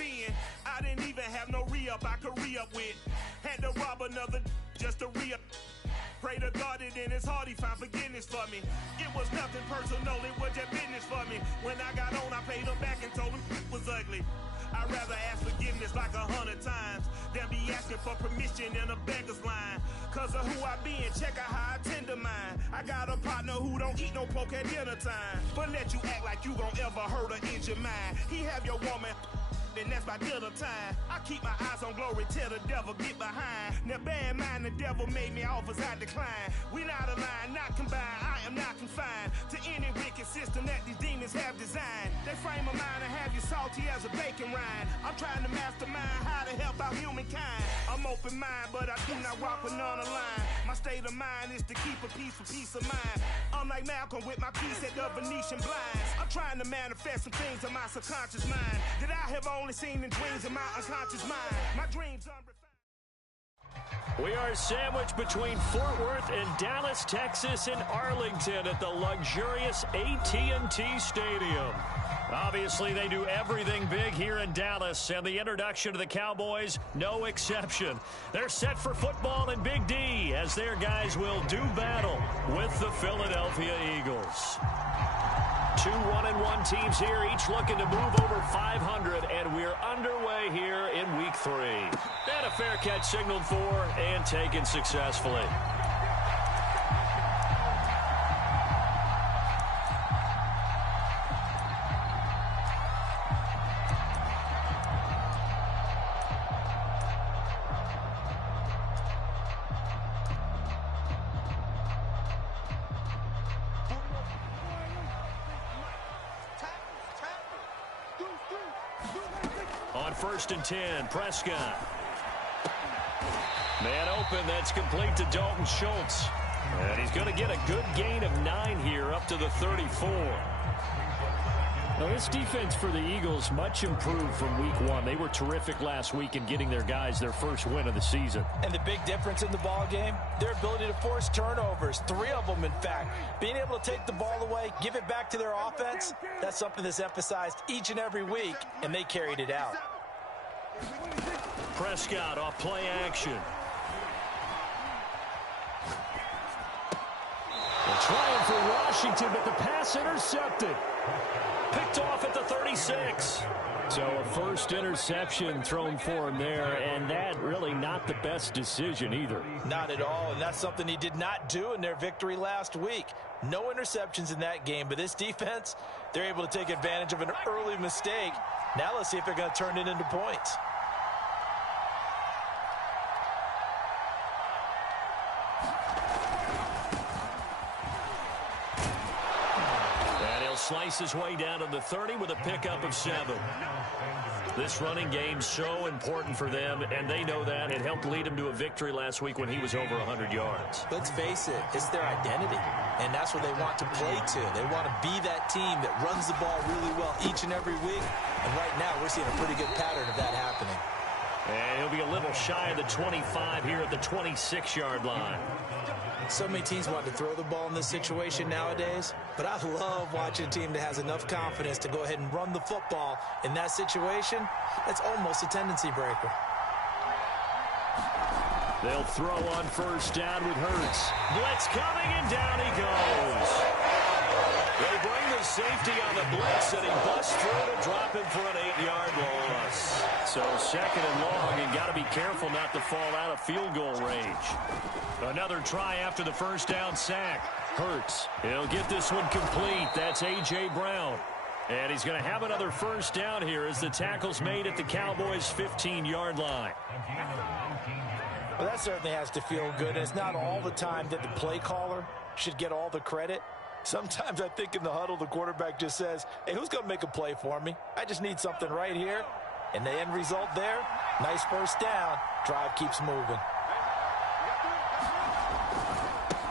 sin. I didn't even have no re-up I could re-up with. Had to rob another just to re-up. Pray to God that in his heart he found forgiveness for me. It was nothing personal, it was just business for me. When I got on, I paid him back and told him it was ugly. I'd rather ask forgiveness like 100 times than be asking for permission in a beggar's line. Cause of who I be and check out how I tend to mine. I got a partner who don't eat no pork at dinner time, but let you act like you gon' ever hurt or injure mine. He have your woman, and that's my dinner time. I keep my eyes on glory till the devil get behind. Now bear in mind the devil made me offers I decline. We not aligned, not combined, I am not confined to any wicked system that these demons have designed. They frame a mind and have you salty as a bacon rind. I'm trying to mastermind how to help out humankind. I'm open mind, but I do not walk with none aligned. My state of mind is to keep a peaceful peace of mind. I'm like Malcolm with my piece at the Venetian blinds. I'm trying to manifest some things in my subconscious mind that I have only seen in dreams in my unconscious mind. My dreams unrefined. We are sandwiched between Fort Worth and Dallas, Texas, and Arlington at the luxurious AT&T Stadium. Obviously, they do everything big here in Dallas, and the introduction to the Cowboys, no exception. They're set for football in Big D as their guys will do battle with the Philadelphia Eagles. 2 1-1 teams here, each looking to move over 500, and we're underway here in Week 3. And a fair catch signaled for and taken successfully. On 1st and 10, Prescott. Man open, that's complete to Dalton Schultz. And he's going to get a good gain of 9 here up to the 34. Now, this defense for the Eagles much improved from Week 1. They were terrific last week in getting their guys their first win of the season. And the big difference in the ball game, their ability to force turnovers, 3 of them in fact. Being able to take the ball away, give it back to their offense, that's something that's emphasized each and every week, and they carried it out. Prescott off play action. They're trying for Washington, but the pass intercepted. Picked off at the 36. So a first interception thrown for him there, and that really not the best decision either. Not at all, and that's something he did not do in their victory last week. No interceptions in that game, but this defense, they're able to take advantage of an early mistake. Now let's see if they're going to turn it into points. Slice his way down to the 30 with a pickup of 7. This running game's so important for them, and they know that. It helped lead him to a victory last week when he was over 100 yards. Let's face it, it's their identity, and that's what they want to play to. They want to be that team that runs the ball really well each and every week, and right now we're seeing a pretty good pattern of that happening. And he'll be a little shy of the 25 here at the 26-yard line. So many teams want to throw the ball in this situation nowadays, but I love watching a team that has enough confidence to go ahead and run the football. In that situation, that's almost a tendency breaker. They'll throw on first down with Hurts. Blitz coming, and down he goes. They bring the safety on the blitz, and he busts through to drop him for an 8-yard loss. So 2nd and long, and got to be careful not to fall out of field goal range. Another try after the first down sack. Hurts. He'll get this one complete. That's A.J. Brown. And he's going to have another first down here as the tackle's made at the Cowboys' 15-yard line. Well, that certainly has to feel good. And it's not all the time that the play caller should get all the credit. Sometimes I think in the huddle, the quarterback just says, hey, who's going to make a play for me? I just need something right here. And the end result there, nice first down. Drive keeps moving.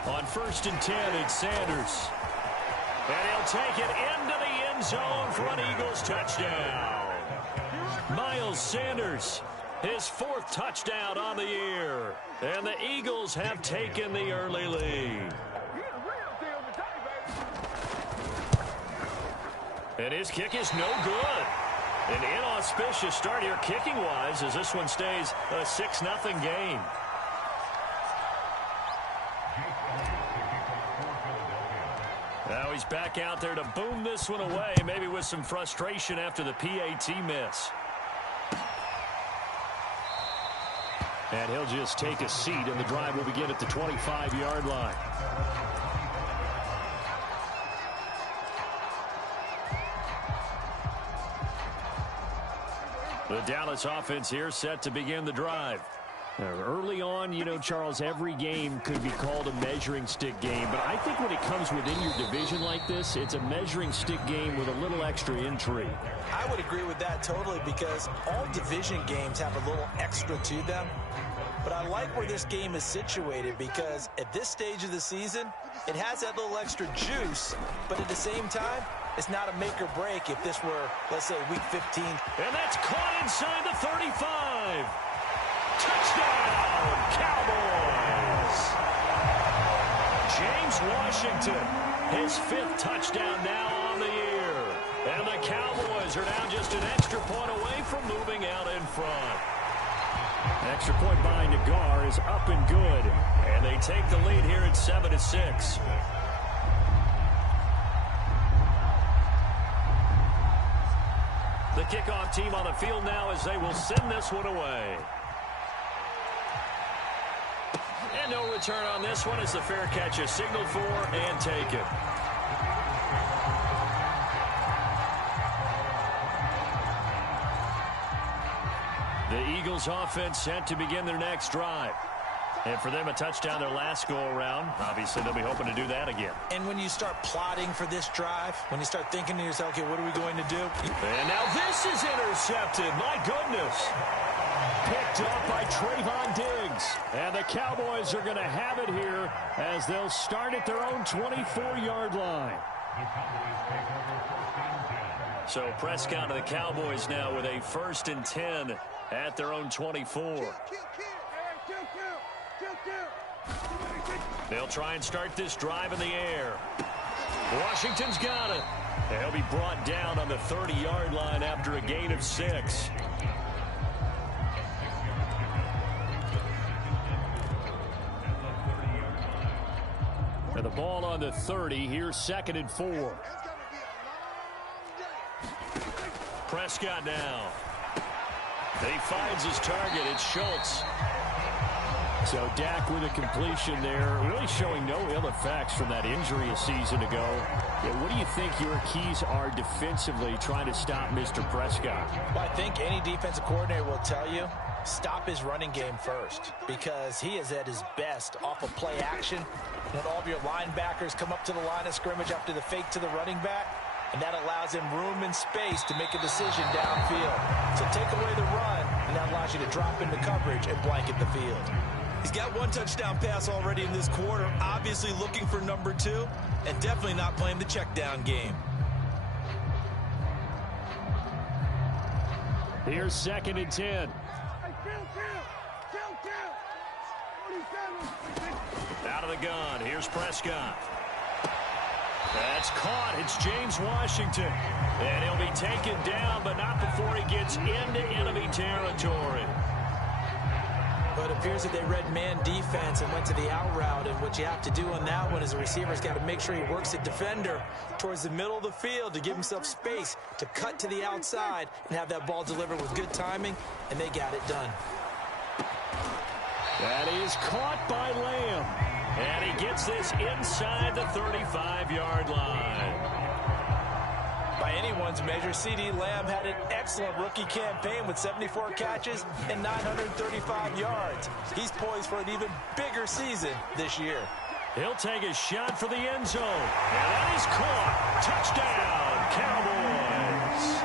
On 1st and 10, it's Sanders. And he'll take it into the end zone for an Eagles touchdown. Miles Sanders, his 4th touchdown on the year. And the Eagles have taken the early lead. And his kick is no good. An inauspicious start here kicking-wise as this one stays a 6-0 game. Now he's back out there to boom this one away, maybe with some frustration after the PAT miss. And he'll just take a seat, and the drive will begin at the 25-yard line. The Dallas offense here set to begin the drive. Early on, you know, Charles, every game could be called a measuring stick game. But I think when it comes within your division like this, it's a measuring stick game with a little extra intrigue. I would agree with that totally because all division games have a little extra to them. But I like where this game is situated because at this stage of the season, it has that little extra juice. But at the same time, it's not a make or break if this were, let's say, week 15. And that's caught inside the 35. Touchdown, Cowboys! James Washington, his 5th touchdown now on the year. And the Cowboys are now just an extra point away from moving out in front. Extra point by Nagar is up and good. And they take the lead here at 7-6. The kickoff team on the field now as they will send this one away. And no return on this one as the fair catch is signaled for and taken. The Eagles offense set to begin their next drive. And for them, a touchdown their last go-around. Obviously, they'll be hoping to do that again. And when you start plotting for this drive, when you start thinking to yourself, okay, what are we going to do? And now this is intercepted. My goodness. Picked up by Trayvon Diggs. And the Cowboys are going to have it here as they'll start at their own 24-yard line. So Prescott to the Cowboys now with a 1st and 10 at their own 24. They'll try and start this drive in the air. Washington's got it. They'll be brought down on the 30-yard line after a gain of 6. And the ball on the 30. Here's 2nd and 4. Prescott now. He finds his target. It's Schultz. So Dak with a completion there, really showing no ill effects from that injury a season ago. Yeah, what do you think your keys are defensively trying to stop Mr. Prescott? Well, I think any defensive coordinator will tell you, stop his running game first because he is at his best off of play action. When all of your linebackers come up to the line of scrimmage after the fake to the running back, and that allows him room and space to make a decision downfield. So take away the run, and that allows you to drop into coverage and blanket the field. He's got 1 touchdown pass already in this quarter, obviously looking for number 2, and definitely not playing the check down game. Here's 2nd and 10. Out of the gun, here's Prescott. That's caught. It's James Washington. And he'll be taken down, but not before he gets into enemy territory. But it appears that they read man defense and went to the out route. And what you have to do on that one is the receiver's got to make sure he works the defender towards the middle of the field to give himself space to cut to the outside and have that ball delivered with good timing, and they got it done. That is caught by Lamb. And he gets this inside the 35-yard line. By anyone's measure, C.D. Lamb had an excellent rookie campaign with 74 catches and 935 yards. He's poised for an even bigger season this year. He'll take a shot for the end zone. And that is caught. Touchdown, Cowboys.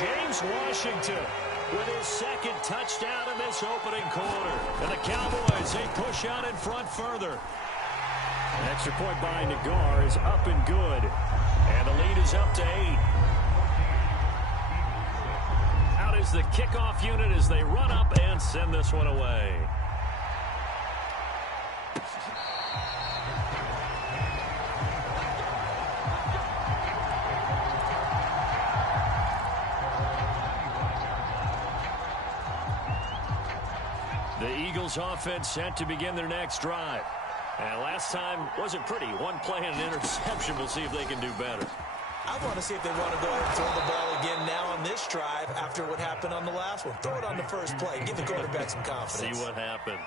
James Washington with his 2nd touchdown in this opening quarter. And the Cowboys, they push out in front further. An extra point by Nagar is up and good. And the lead is up to 8. Out is the kickoff unit as they run up and send this one away. Eagles offense set to begin their next drive. And last time wasn't pretty. One play and an interception. We'll see if they can do better. I want to see if they want to go ahead and throw the ball again now on this drive after what happened on the last one. Throw it on the first play. Give the quarterback some confidence. See what happens.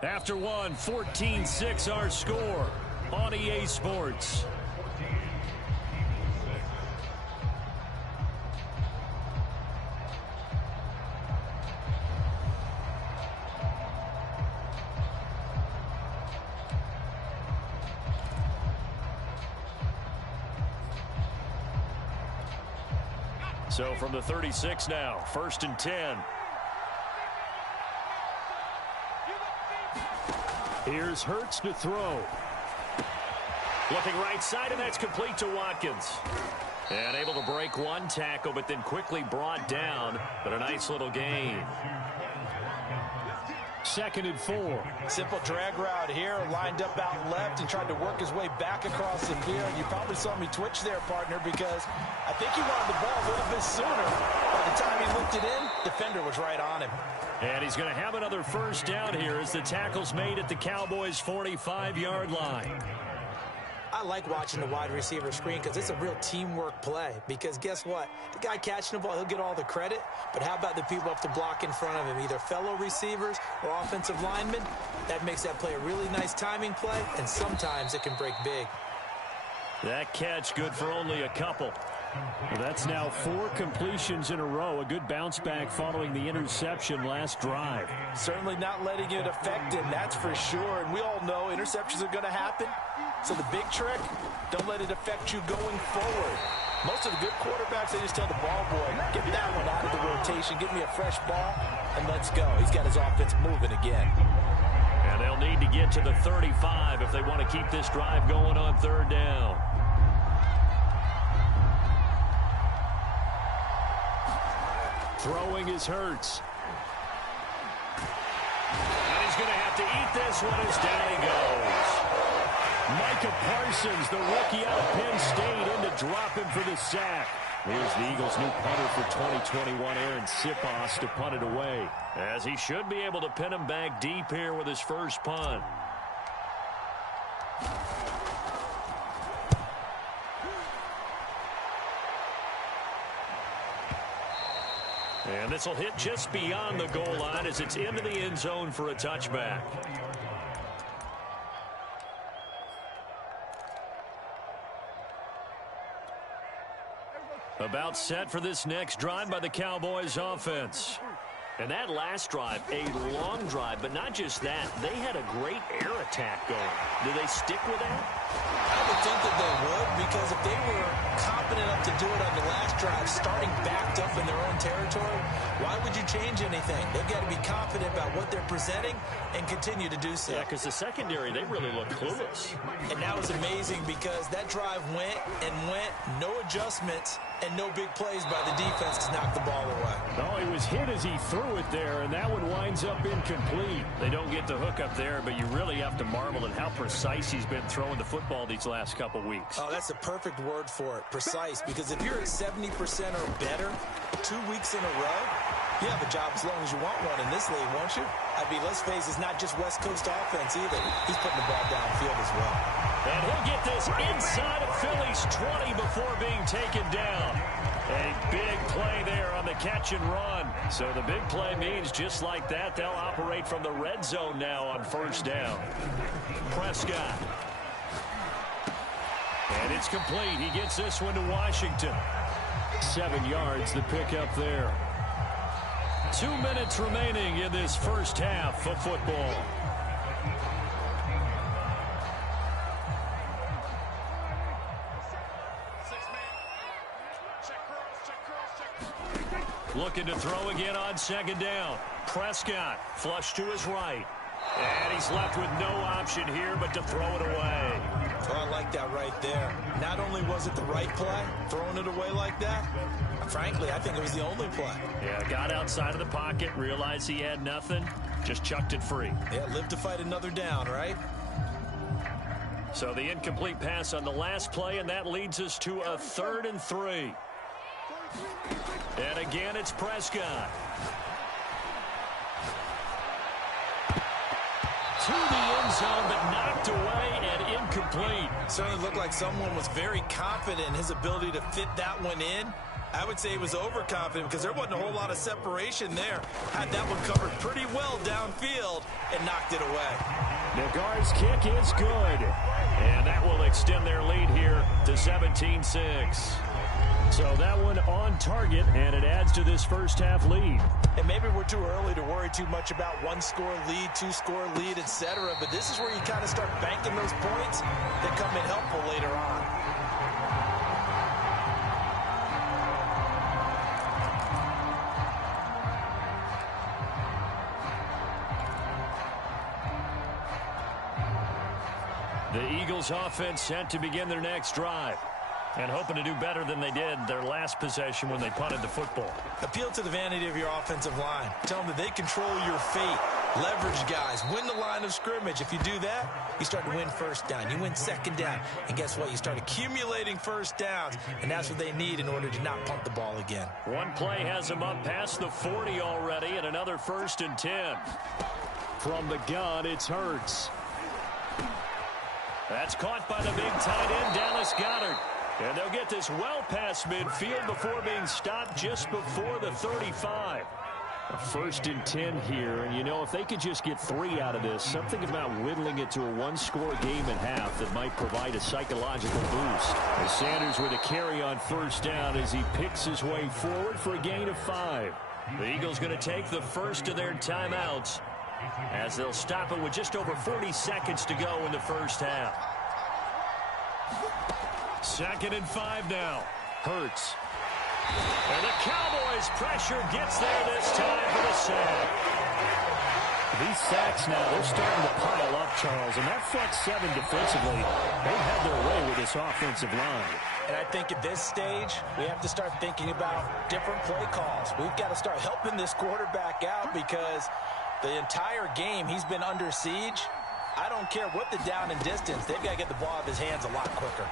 After one, 14-6 our score on EA Sports. So from the 36 now, 1st and 10. Here's Hurts to throw. Looking right side, and that's complete to Watkins. And able to break one tackle, but then quickly brought down. But a nice little gain. 2nd and 4. Simple drag route here, lined up out left and tried to work his way back across the field. You probably saw me twitch there, partner, because I think he wanted the ball a little bit sooner. By the time he looked it in, defender was right on him. And he's going to have another first down here as the tackle's made at the Cowboys' 45-yard line. I like watching the wide receiver screen because it's a real teamwork play. Because guess what? The guy catching the ball, he'll get all the credit. But how about the people up to block in front of him, either fellow receivers or offensive linemen? That makes that play a really nice timing play, and sometimes it can break big. That catch good for only a couple. Well, that's now 4 completions in a row. A good bounce back following the interception last drive. Certainly not letting it affect him, that's for sure. And we all know interceptions are going to happen. So the big trick, don't let it affect you going forward. Most of the good quarterbacks, they just tell the ball boy, get that one out of the rotation, give me a fresh ball, and let's go. He's got his offense moving again. And they'll need to get to the 35 if they want to keep this drive going on 3rd down. Throwing is Hurts. And he's going to have to eat this one as down he goes. Micah Parsons, the rookie out of Penn State, in to drop him for the sack. Here's the Eagles' new punter for 2021, Aaron Sipos, to punt it away, as he should be able to pin him back deep here with his first punt. And this will hit just beyond the goal line as it's into the end zone for a touchback. About set for this next drive by the Cowboys offense. And that last drive, a long drive, but not just that. They had a great air attack going. Do they stick with that? I would think that they would, because if they were confident enough to do it on the last drive, starting backed up in their own territory, why would you change anything? They've got to be confident about what they're presenting and continue to do so. Yeah, because the secondary, they really look clueless. And that was amazing because that drive went and went, no adjustments, and no big plays by the defense to knock the ball away. Oh, he was hit as he threw it there, and that one winds up incomplete. They don't get the hook up there, but you really have to marvel at how precise he's been throwing the football these last couple weeks. Oh, that's a perfect word for it, precise, because if you're at 70% or better 2 weeks in a row, you have a job as long as you want one in this league, won't you? I mean, let's face it, it's not just West Coast offense either. He's putting the ball downfield as well. And he'll get this inside of Philly's 20 before being taken down. A big play there on the catch and run. So the big play means just like that, they'll operate from the red zone now on 1st down. Prescott. And it's complete. He gets this one to Washington. 7 yards the pickup there. 2 minutes remaining in this first half of football. Looking to throw again on 2nd down. Prescott flush to his right. And he's left with no option here but to throw it away. Oh, I like that right there. Not only was it the right play, throwing it away like that, frankly, I think it was the only play. Yeah, got outside of the pocket, realized he had nothing, just chucked it free. Yeah, live to fight another down, right? So the incomplete pass on the last play, and that leads us to a 3rd and 3. And again, it's Prescott. To the end zone, but knocked away and incomplete. Certainly looked like someone was very confident in his ability to fit that one in. I would say he was overconfident because there wasn't a whole lot of separation there. Had that one covered pretty well downfield and knocked it away. Nagar's kick is good. And that will extend their lead here to 17-6. So that one on target, and it adds to this first half lead. And maybe we're too early to worry too much about 1-score lead, 2-score lead, etc. But this is where you kind of start banking those points that come in helpful later on. The Eagles offense set to begin their next drive. And hoping to do better than they did their last possession when they punted the football. Appeal to the vanity of your offensive line. Tell them that they control your fate. Leverage guys. Win the line of scrimmage. If you do that, you start to win first down. You win second down. And guess what? You start accumulating first downs. And that's what they need in order to not punt the ball again. One play has them up past the 40 already, and another 1st and 10. From the gun, it's Hurts. That's caught by the big tight end, Dallas Goedert. And they'll get this well past midfield before being stopped just before the 35. A 1st and 10 here. And, you know, if they could just get 3 out of this, something about whittling it to a 1-score game at half that might provide a psychological boost. As Sanders with a carry on 1st down as he picks his way forward for a gain of 5. The Eagles going to take the first of their timeouts as they'll stop it with just over 40 seconds to go in the first half. 2nd and 5 now. Hurts. And the Cowboys' pressure gets there this time for the sack. These sacks now, they're starting to pile up, Charles. And that front 7 defensively, they've had their way with this offensive line. And I think at this stage, we have to start thinking about different play calls. We've got to start helping this quarterback out because the entire game he's been under siege. I don't care what the down and distance. They've got to get the ball out of his hands a lot quicker.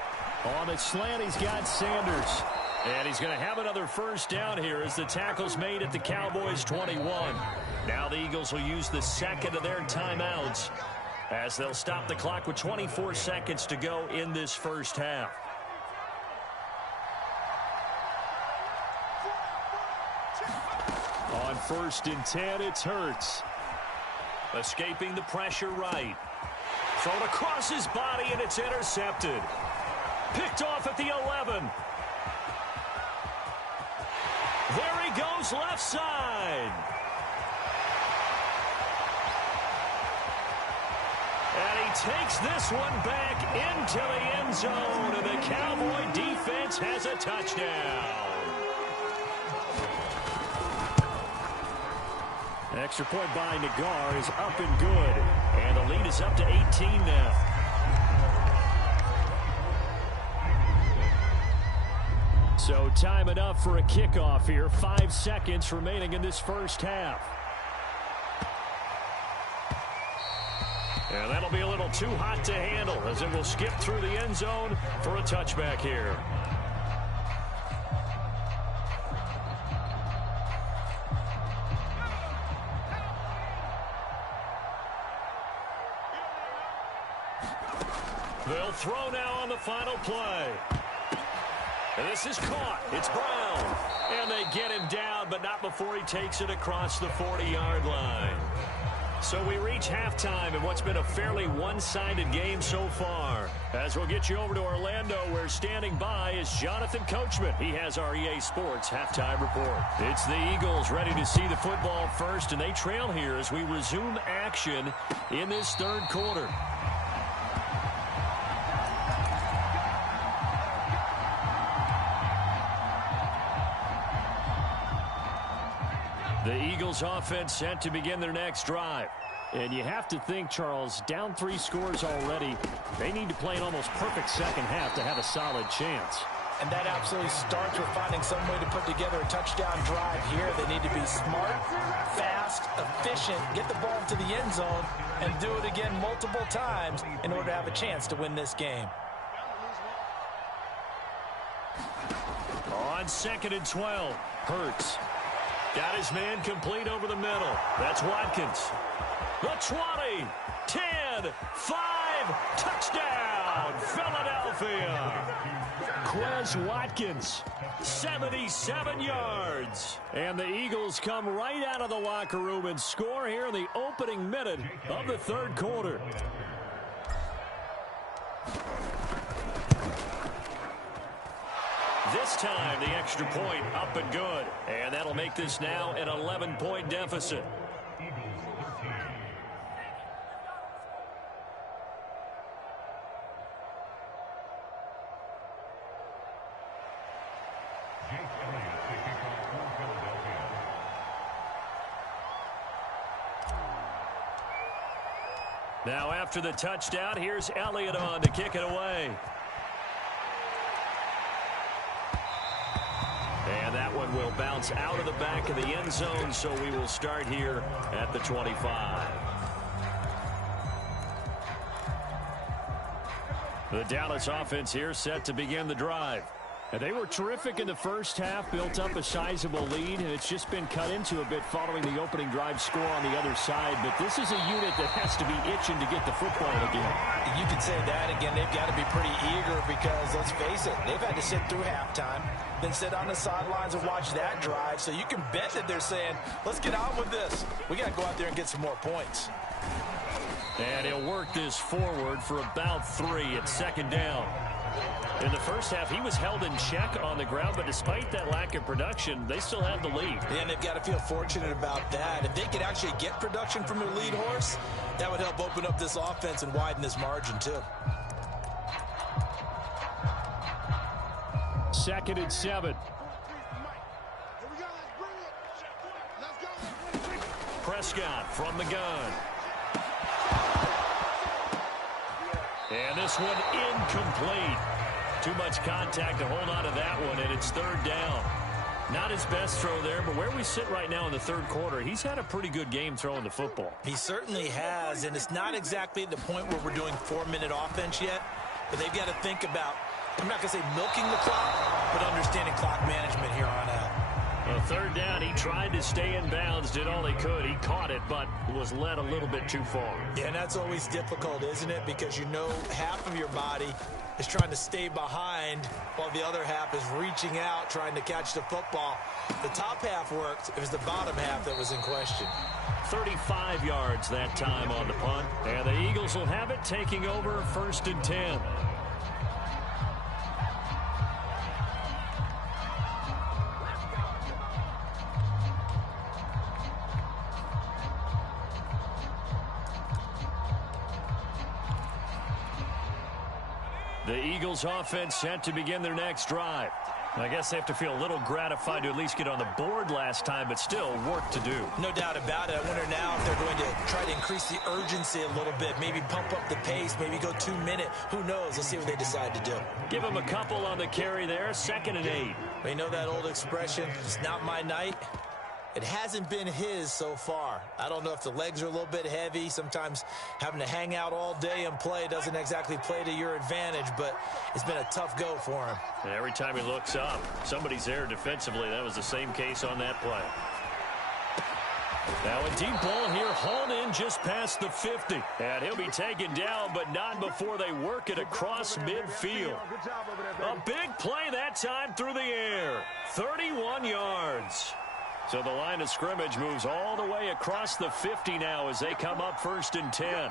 On the slant, he's got Sanders. And he's going to have another 1st down here as the tackle's made at the Cowboys' 21. Now the Eagles will use the 2nd of their timeouts as they'll stop the clock with 24 seconds to go in this first half. On 1st and 10, it's Hurts. Escaping the pressure right. Thrown across his body, and it's intercepted. Picked off at the 11. There he goes left side. And he takes this one back into the end zone, and the Cowboy defense has a touchdown. An extra point by Nagar is up and good. And the lead is up to 18 now. So time enough for a kickoff here. 5 seconds remaining in this first half. And that'll be a little too hot to handle as it will skip through the end zone for a touchback here. They'll throw now on the final play. And this is caught. It's Brown. And they get him down, but not before he takes it across the 40-yard line. So we reach halftime in what's been a fairly one-sided game so far. As we'll get you over to Orlando, where standing by is Jonathan Coachman. He has our EA Sports halftime report. It's the Eagles ready to see the football first, and they trail here as we resume action in this 3rd quarter. The Eagles offense set to begin their next drive. And you have to think, Charles, down 3 scores already. They need to play an almost perfect second half to have a solid chance. And that absolutely starts with finding some way to put together a touchdown drive here. They need to be smart, fast, efficient, get the ball to the end zone, and do it again multiple times in order to have a chance to win this game. On 2nd and 12, Hurts got his man complete over the middle. That's Watkins. The 20, 10, 5, touchdown, Philadelphia. Quez Watkins, 77 yards. And the Eagles come right out of the locker room and score here in the opening minute of the 3rd quarter. This time, the extra point up and good. And that'll make this now an 11-point deficit. Now after the touchdown, here's Elliott on to kick it away. And that one will bounce out of the back of the end zone, so we will start here at the 25. The Dallas offense here set to begin the drive. And they were terrific in the first half, built up a sizable lead, and it's just been cut into a bit following the opening drive score on the other side. But this is a unit that has to be itching to get the football again. You could say that again. They've got to be pretty eager because, let's face it, they've had to sit through halftime, then sit on the sidelines and watch that drive. So you can bet that they're saying, let's get on with this. We got to go out there and get some more points. And he'll work this forward for about 3 at 2nd down. In the first half, he was held in check on the ground, but despite that lack of production, they still have the lead. And they've got to feel fortunate about that. If they could actually get production from their lead horse, that would help open up this offense and widen this margin, too. 2nd and 7. Prescott from the gun. And this one incomplete. Too much contact to hold on to that one, and it's 3rd down. Not his best throw there, but where we sit right now in the 3rd quarter, he's had a pretty good game throwing the football. He certainly has, and it's not exactly the point where we're doing 4-minute offense yet, but they've got to think about, I'm not going to say milking the clock, but understanding clock management here on out. Well, 3rd down, he tried to stay in bounds, did all he could. He caught it, but was led a little bit too far. Yeah, and that's always difficult, isn't it? Because you know half of your body is trying to stay behind while the other half is reaching out, trying to catch the football. The top half worked. It was the bottom half that was in question. 35 yards that time on the punt. And the Eagles will have it, taking over 1st and 10. The Eagles offense set to begin their next drive. I guess they have to feel a little gratified to at least get on the board last time, but still work to do. No doubt about it. I wonder now if they're going to try to increase the urgency a little bit, maybe pump up the pace, maybe go 2-minute. Who knows? Let's see what they decide to do. Give them a couple on the carry there, 2nd and 8. We know that old expression, it's not my night. It hasn't been his so far. I don't know if the legs are a little bit heavy. Sometimes having to hang out all day and play doesn't exactly play to your advantage, but it's been a tough go for him. And every time he looks up, somebody's there defensively. That was the same case on that play. Now a deep ball here, hauled in just past the 50. And he'll be taken down, but not before they work it across midfield. A big play that time through the air. 31 yards. So the line of scrimmage moves all the way across the 50 now as they come up 1st and 10.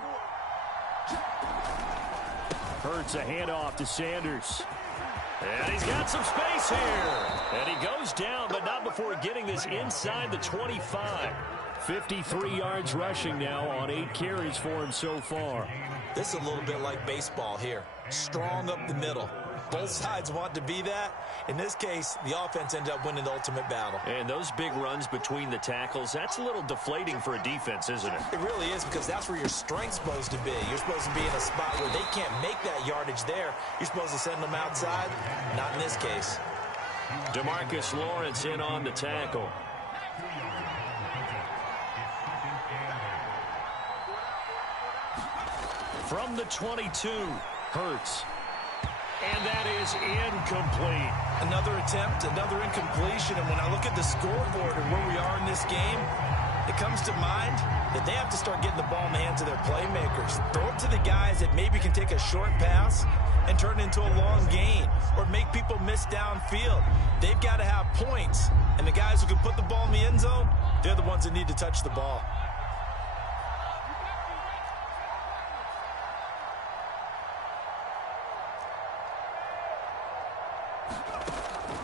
Hurts a handoff to Sanders. And he's got some space here. And he goes down, but not before getting this inside the 25. 53 yards rushing now on 8 carries for him so far. This is a little bit like baseball here. Strong up the middle. Both sides want to be that. In this case, the offense ended up winning the ultimate battle. And those big runs between the tackles, that's a little deflating for a defense, isn't it? It really is, because that's where your strength's supposed to be. You're supposed to be in a spot where they can't make that yardage there. You're supposed to send them outside. Not in this case. DeMarcus Lawrence in on the tackle. From the 22, Hurts. And that is incomplete. Another attempt, another incompletion. And when I look at the scoreboard and where we are in this game, it comes to mind that they have to start getting the ball in the hands of their playmakers. Throw it to the guys that maybe can take a short pass and turn it into a long gain or make people miss downfield. They've got to have points. And the guys who can put the ball in the end zone, they're the ones that need to touch the ball.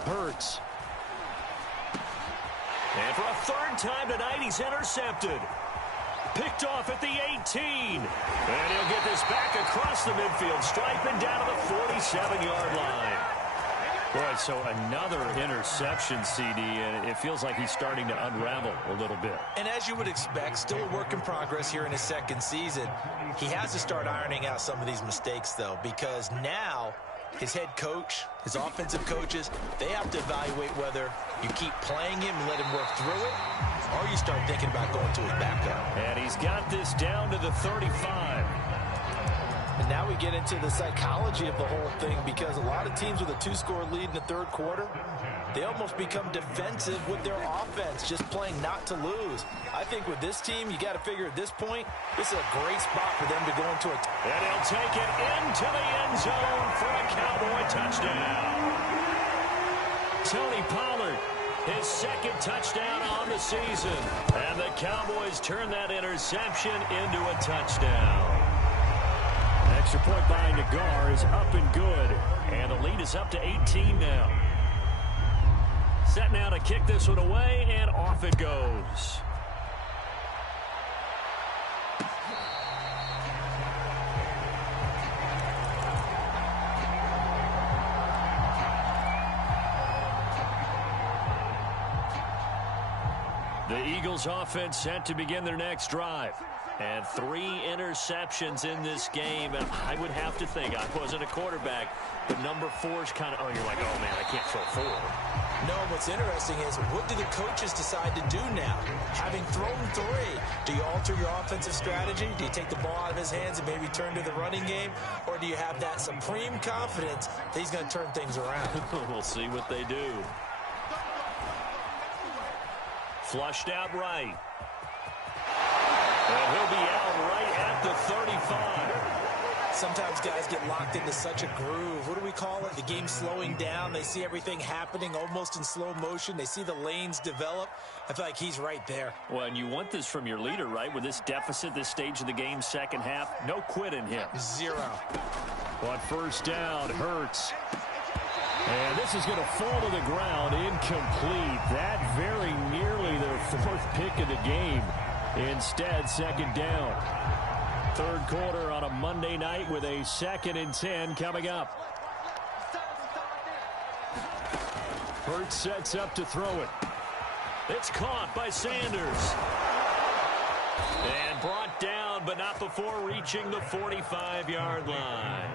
Hurts. And for a third time tonight, he's intercepted. Picked off at the 18. And he'll get this back across the midfield stripe and down to the 47-yard line. Boy, so another interception, CD, and it feels like he's starting to unravel a little bit. And as you would expect, still a work in progress here in his second season. He has to start ironing out some of these mistakes, though, because now his head coach, his offensive coaches, they have to evaluate whether you keep playing him and let him work through it, or you start thinking about going to his backup. And he's got this down to the 35. And now we get into the psychology of the whole thing, because a lot of teams with a 2-score lead in the third quarter, they almost become defensive with their offense, just playing not to lose. I think with this team, you got to figure at this point, this is a great spot for them to go into a... And he'll take it into the end zone for a Cowboy touchdown. Tony Pollard, his second touchdown on the season. And the Cowboys turn that interception into a touchdown. Extra point by Nagar is up and good. And the lead is up to 18 now. Set now to kick this one away, and off it goes. The Eagles offense set to begin their next drive. And 3 interceptions in this game. And I would have to think, I wasn't a quarterback, but number 4 is kind of, you're like, oh, man, I can't throw 4. No, what's interesting is, what do the coaches decide to do now? Having thrown 3, do you alter your offensive strategy? Do you take the ball out of his hands and maybe turn to the running game? Or do you have that supreme confidence that he's going to turn things around? We'll see what they do. Flushed out right. And he'll be out right at the 35. Sometimes guys get locked into such a groove. What do we call it? The game slowing down. They see everything happening almost in slow motion. They see the lanes develop. I feel like he's right there. Well, and you want this from your leader, right? With this deficit, this stage of the game, second half, no quit in him. 0. On first down, Hurts. And this is going to fall to the ground, incomplete. That very nearly their 4th pick of the game. Instead, second down. Third quarter on a Monday night with a 2nd and 10 coming up. Hurts sets up to throw it. It's caught by Sanders. And brought down, but not before reaching the 45-yard line.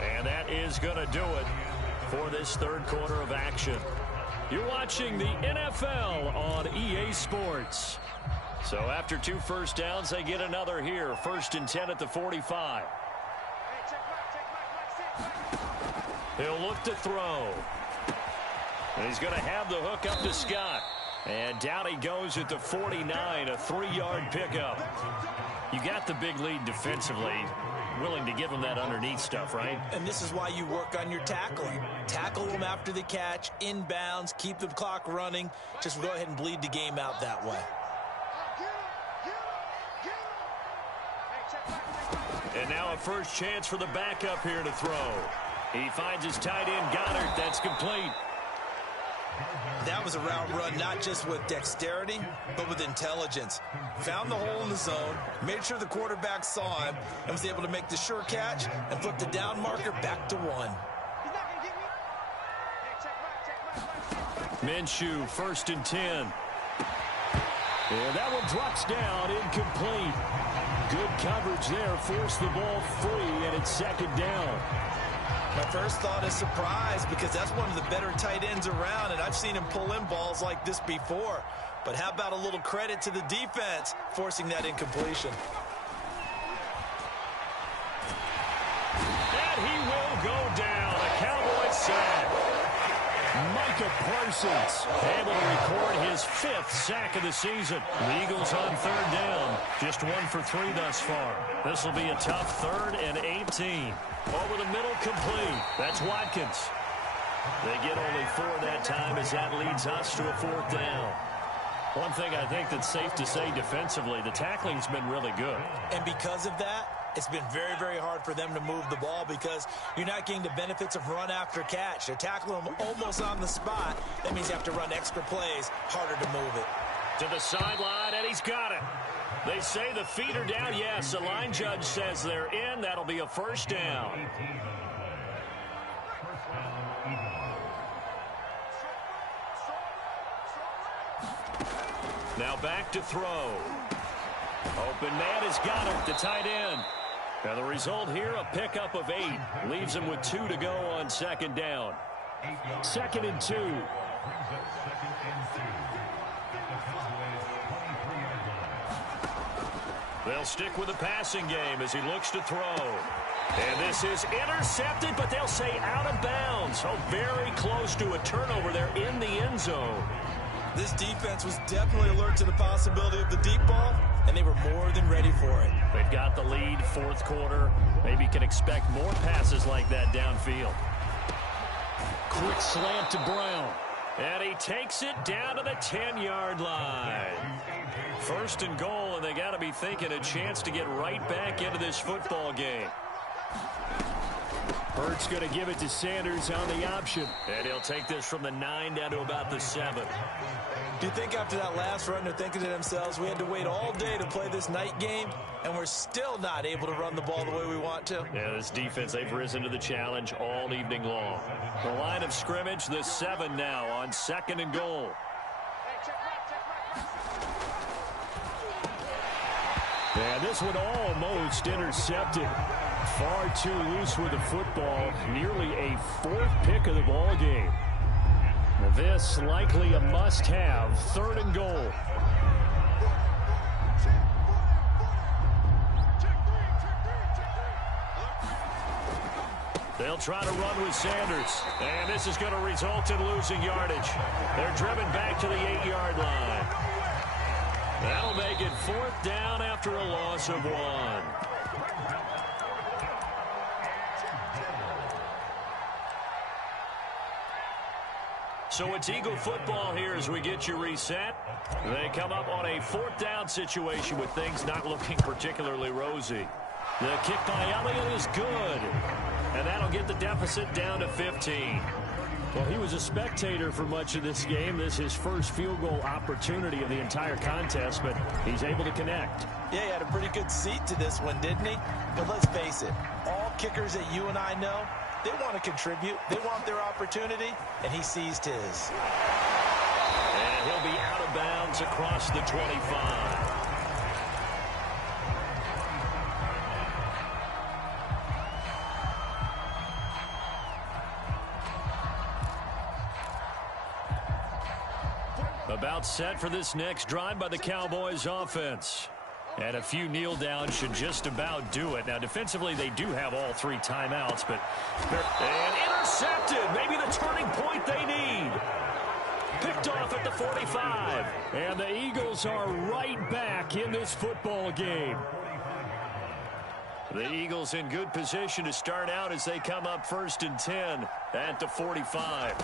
And that is going to do it for this third quarter of action. You're watching the NFL on EA Sports. So after 2 first downs, they get another here. 1st and 10 at the 45. He'll look to throw. And he's going to have the hook up to Scott. And down he goes at the 49, a 3-yard pickup. You got the big lead defensively. Willing to give him that underneath stuff, right? And this is why you work on your tackling. Tackle them after the catch, inbounds, keep the clock running. Just go ahead and bleed the game out that way. And now a first chance for the backup here to throw. He finds his tight end, Goddard. That's complete. That was a route run not just with dexterity, but with intelligence. Found the hole in the zone, made sure the quarterback saw him, and was able to make the sure catch and flip the down marker back to 1. Minshew, 1st and 10. And that one drops down, incomplete. Good coverage there, forced the ball free, and it's 2nd down. My first thought is surprise, because that's one of the better tight ends around, and I've seen him pull in balls like this before. But how about a little credit to the defense forcing that incompletion? And he will go down. A Cowboys sack. Micah Parsons able to record his 5th sack of the season. The Eagles on 3rd down. Just 1 for 3 thus far. This will be a tough 3rd and 18. Over the middle, complete. That's Watkins. They get only 4 that time as that leads us to a 4th down. One thing I think that's safe to say defensively, the tackling's been really good. And because of that, it's been very, very hard for them to move the ball because you're not getting the benefits of run after catch. They're tackling them almost on the spot. That means you have to run extra plays, harder to move it. To the sideline, and he's got it. They say the feet are down. Yes, the line judge says they're in. That'll be a 1st down. Now back to throw. Open man has got it, the tight end. And the result here, a pickup of 8. Leaves him with 2 to go on 2nd down. 2nd and 2. They'll stick with the passing game as he looks to throw. And this is intercepted, but they'll say out of bounds. Oh, very close to a turnover there in the end zone. This defense was definitely alert to the possibility of the deep ball, and they were more than ready for it. They've got the lead, 4th quarter. Maybe can expect more passes like that downfield. Quick slant to Brown. And he takes it down to the 10-yard line. 1st and goal, and they got to be thinking a chance to get right back into this football game. Hurts going to give it to Sanders on the option. And he'll take this from the 9 down to about the 7. Do you think after that last run they're thinking to themselves, we had to wait all day to play this night game, and we're still not able to run the ball the way we want to? Yeah, this defense, they've risen to the challenge all evening long. The line of scrimmage, the 7 now on 2nd and goal. And this one almost intercepted. Far too loose with the football. Nearly a 4th pick of the ball game. This likely a must-have. 3rd and goal. They'll try to run with Sanders. And this is going to result in losing yardage. They're driven back to the 8-yard line. That'll make it 4th down after a loss of 1. So it's Eagle football here as we get you reset. They come up on a 4th down situation with things not looking particularly rosy. The kick by Elliott is good. And that'll get the deficit down to 15. Well, he was a spectator for much of this game. This is his first field goal opportunity of the entire contest, but he's able to connect. Yeah, he had a pretty good seat to this one, didn't he? But let's face it, all kickers that you and I know, they want to contribute. They want their opportunity, and he seized his. And he'll be out of bounds across the 25. About set for this next drive by the Cowboys offense. And a few kneel downs should just about do it. Now, defensively, they do have all 3 timeouts, but and intercepted. Maybe the turning point they need. Picked off at the 45. And the Eagles are right back in this football game. The Eagles in good position to start out as they come up 1st and 10 at the 45.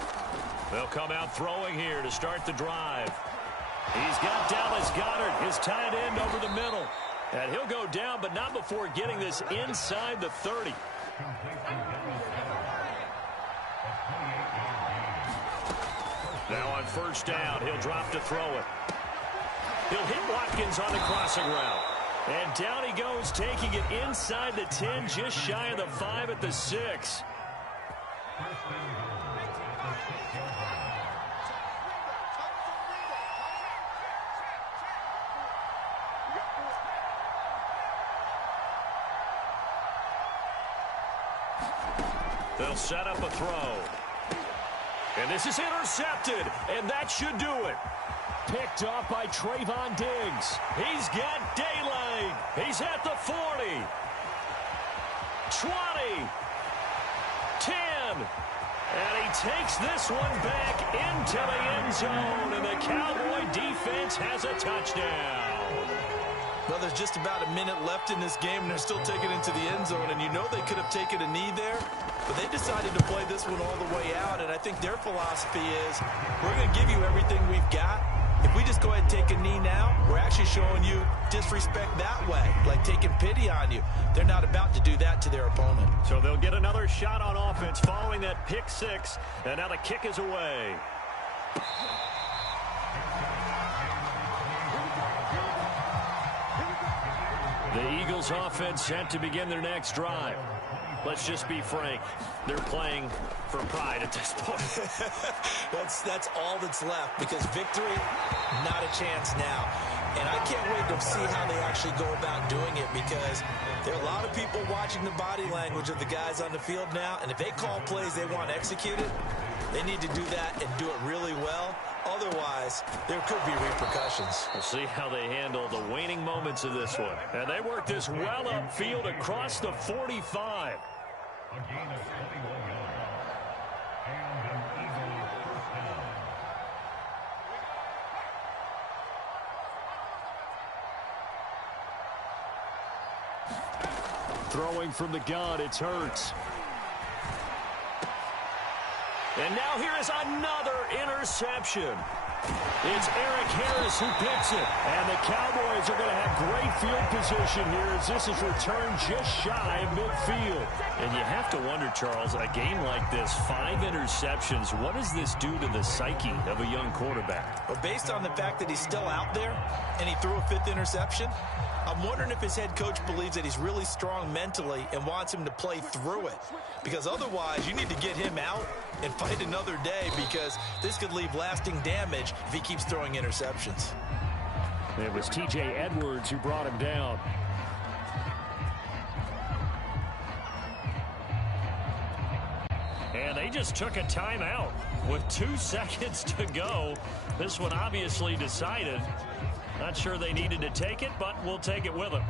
They'll come out throwing here to start the drive. He's got Dallas Goedert, his tight end, over the middle. And he'll go down, but not before getting this inside the 30. Now on first down, he'll drop to throw it. He'll hit Watkins on the crossing route. And down he goes, taking it inside the 10, just shy of the 5 at the 6. They'll set up a throw. And this is intercepted, and that should do it. Picked off by Trayvon Diggs. He's got daylight. He's at the 40. 20. 10. And he takes this one back into the end zone, and the Cowboy defense has a touchdown. Well, there's just about a minute left in this game, and they're still taking it into the end zone. And you know they could have taken a knee there, but they decided to play this one all the way out. And I think their philosophy is, we're going to give you everything we've got. If we just go ahead and take a knee now, we're actually showing you disrespect that way, like taking pity on you. They're not about to do that to their opponent. So they'll get another shot on offense following that pick 6, and now the kick is away. The Eagles offense set to begin their next drive. Let's just be frank. They're playing for pride at this point. That's all that's left, because victory, not a chance now. And I can't wait to see how they actually go about doing it, because there are a lot of people watching the body language of the guys on the field now, and if they call plays they want executed, they need to do that and do it really well. Otherwise, there could be repercussions. We'll see how they handle the waning moments of this one. And they work this well upfield across the 45. A gain of 21 yards and an Eagle first down. Throwing from the gun, it's Hurts. And now here is another interception. It's Eric Harris who picks it. And the Cowboys are going to have great field position here as this is returned just shy of midfield. And you have to wonder, Charles, a game like this, 5 interceptions, what does this do to the psyche of a young quarterback? Well, based on the fact that he's still out there and he threw a 5th interception, I'm wondering if his head coach believes that he's really strong mentally and wants him to play through it. Because otherwise, you need to get him out and fight another day, because this could leave lasting damage if he keeps throwing interceptions. It was T.J. Edwards who brought him down. And they just took a timeout with 2 seconds to go. This one obviously decided. Not sure they needed to take it, but we'll take it with them.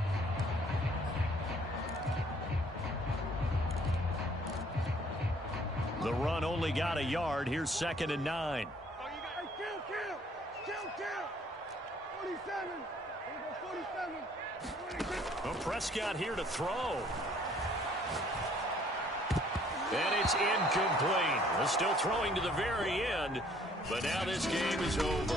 The run only got a yard. Here's 2nd and 9. Well, Prescott here to throw. And it's incomplete. Well, still throwing to the very end, but now this game is over.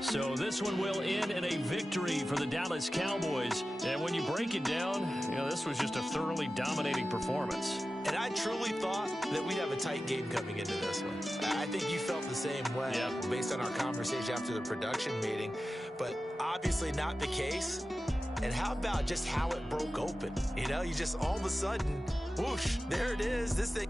So this one will end in a victory for the Dallas Cowboys. And when you break it down, you know, this was just a thoroughly dominating performance. And I truly thought that we'd have a tight game coming into this one. I think you felt the same way, based on our conversation after the production meeting. But obviously not the case. And how about just how it broke open? You know, you just all of a sudden, whoosh, there it is. This thing.